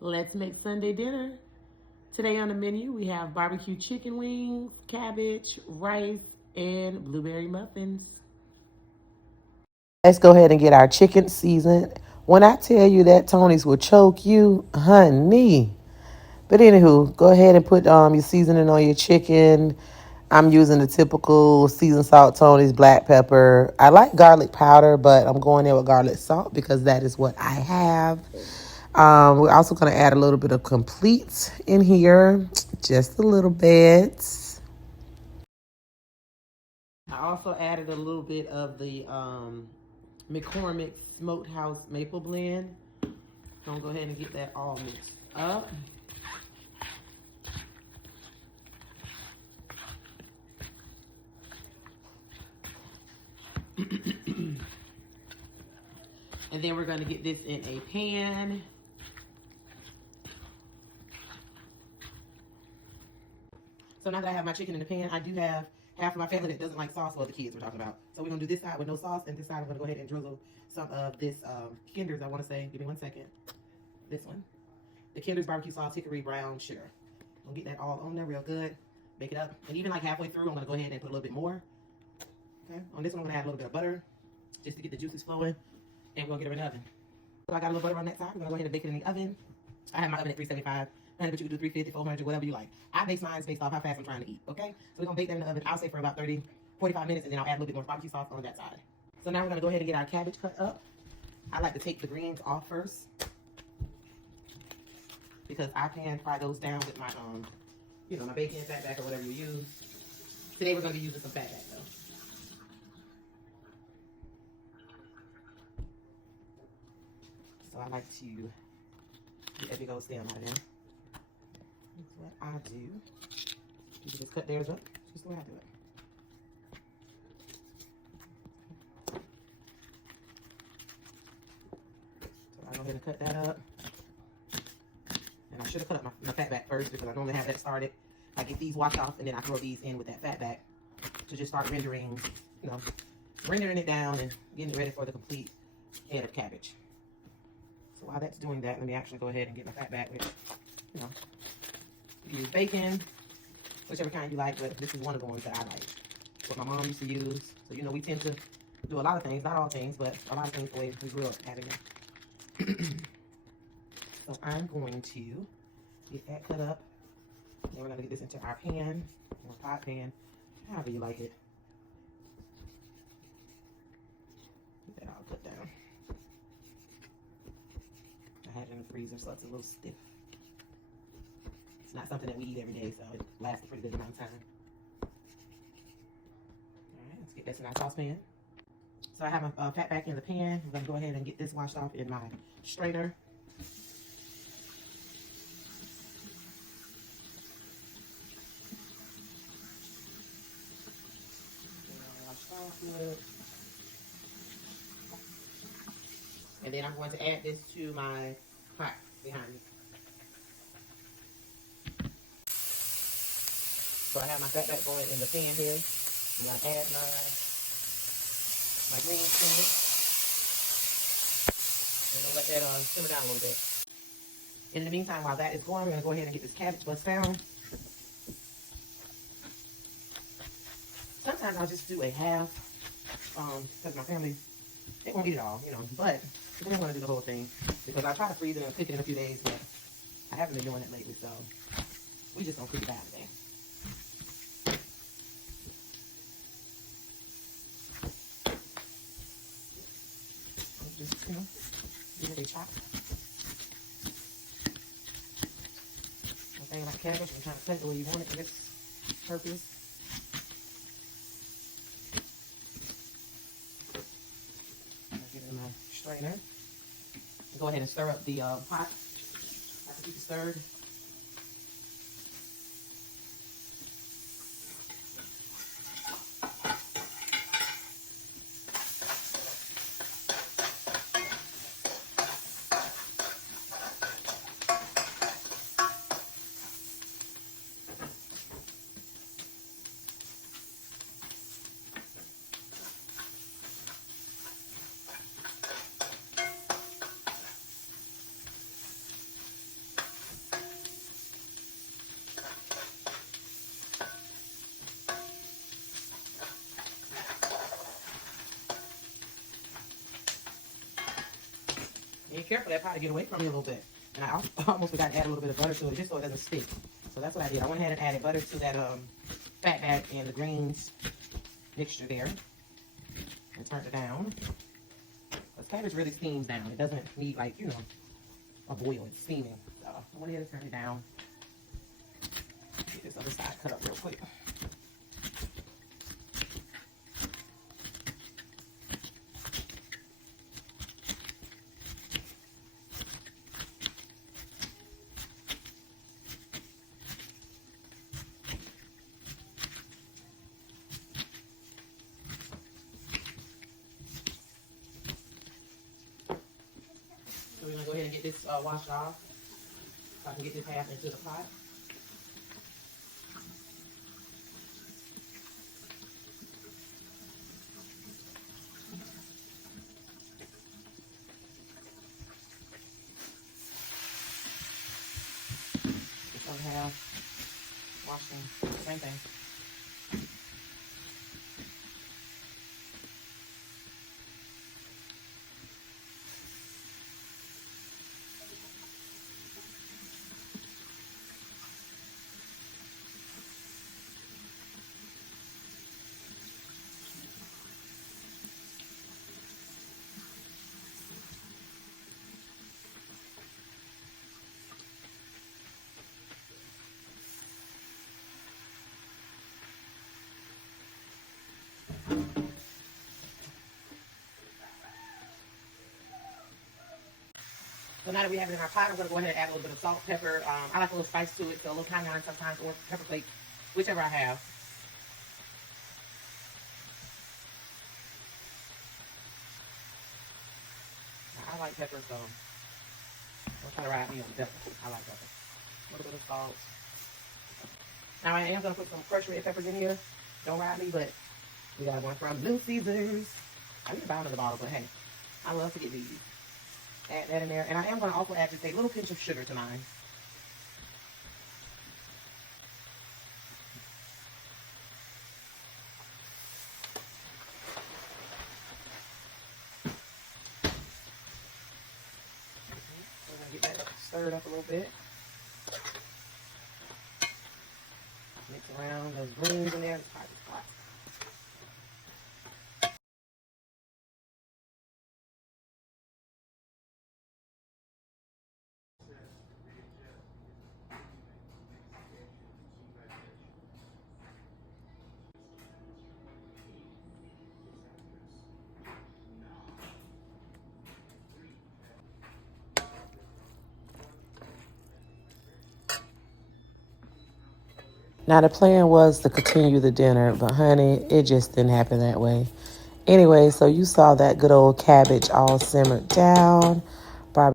Let's make Sunday dinner. Today on the menu, we have barbecue chicken wings, cabbage, rice, and blueberry muffins. Let's go ahead and get our chicken seasoned. When I tell you that Tony's will choke you, honey. But anywho, go ahead and put your seasoning on your chicken. I'm using the typical seasoned salt, Tony's black pepper. I like garlic powder, but I'm going there with garlic salt because that is what I have. We're also going to add a little bit of complete in here, just a little bit. I also added a little bit of the McCormick Smokehouse Maple Blend. So I'm going to go ahead and get that all mixed up. And then we're going to get this in a pan. So now that I have my chicken in the pan, I do have half of my family that doesn't like sauce, or the kids we're talking about. So we're going to do this side with no sauce, and this side I'm going to go ahead and drizzle some of this Kinder's, I want to say. Give me 1 second. This one. The Kinder's barbecue sauce, hickory brown sugar. I'm going to get that all on there real good. Bake it up. And even like halfway through, I'm going to go ahead and put a little bit more. Okay. On this one, I'm going to add a little bit of butter just to get the juices flowing. And we're going to get it in the oven. So I got a little butter on that side. I'm going to go ahead and bake it in the oven. I have my oven at 375. But you can do 350, 400, whatever you like. I base mine based off how fast I'm trying to eat, okay? So we're going to bake that in the oven, I'll say for about 30, 45 minutes, and then I'll add a little bit more barbecue sauce on that side. So now we're going to go ahead and get our cabbage cut up. I like to take the greens off first because I pan fry those down with my, my bacon, fatback, or whatever you use. Today we're going to be using some fatback, though. So I like to get a big old stem out of them. That's what I do. You can just cut theirs up, just the way I do it. So I go ahead and cut that up. And I should have cut up my fat back first because I normally have that started. I get these washed off and then I throw these in with that fat back to just start rendering, rendering it down and getting it ready for the complete head of cabbage. So while that's doing that, let me actually go ahead and get my fat back with, use bacon, whichever kind you like, but this is one of the ones that I like. What my mom used to use. So, we tend to do a lot of things, not all things, but a lot of things the way we grew up having it. So I'm going to get that cut up. Then we're going to get this into our pan, or pot pan, however you like it. Get that all put down. I had it in the freezer, so it's a little stiff. It's not something that we eat every day, so it lasts a pretty good amount of time. Alright, let's get this in our saucepan. So I have my fat back in the pan. I'm going to go ahead and get this washed off in my strainer. And then I'm going to add this to my pot behind me. So I have my fat back going in the pan here. I'm going to add my greens to it. And I'm going to let that simmer down a little bit. In the meantime, while that is going, we're going to go ahead and get this cabbage bust down. Sometimes I'll just do a half, because my family, they won't eat it all, but today I'm going to do the whole thing, because I try to freeze it and cook it in a few days, but I haven't been doing it lately, so we just going to cook it out today. Just, give it a chop. One thing about cabbage, I'm trying to cut it the way you want it for this purpose. My strainer. Go ahead and stir up the pot. I have to keep it stirred. careful that pot to get away from me a little bit. And I almost forgot to add a little bit of butter to it just so it doesn't stick. So that's what I did. I went ahead and added butter to that fat bag and the greens mixture there. And turned it down. Because cabbage really steams down. It doesn't need, like, you know, a boil. It's steaming. So I went ahead and turned it down. Get this other side cut up real quick. So we're going to go ahead and get this washed off so I can get this half into the pot. This other half washing, same thing. So now that we have it in our pot, I'm going to go ahead and add a little bit of salt, pepper. I like a little spice to it, so a little cayenne sometimes, or pepper flakes, whichever I have. I like pepper, so don't try to ride me on pepper. I like pepper. A little bit of salt. Now I am going to put some crushed red peppers in here. Don't ride me, but we got one from Blue Caesars. I need to buy another bottle, but hey, I love to get these. Add that in there. And I am going to also add just a little pinch of sugar to mine. We're going to get that stirred up a little bit. Mix around those greens in there. Now, the plan was to continue the dinner, but honey, it just didn't happen that way. Anyway, so you saw that good old cabbage all simmered down.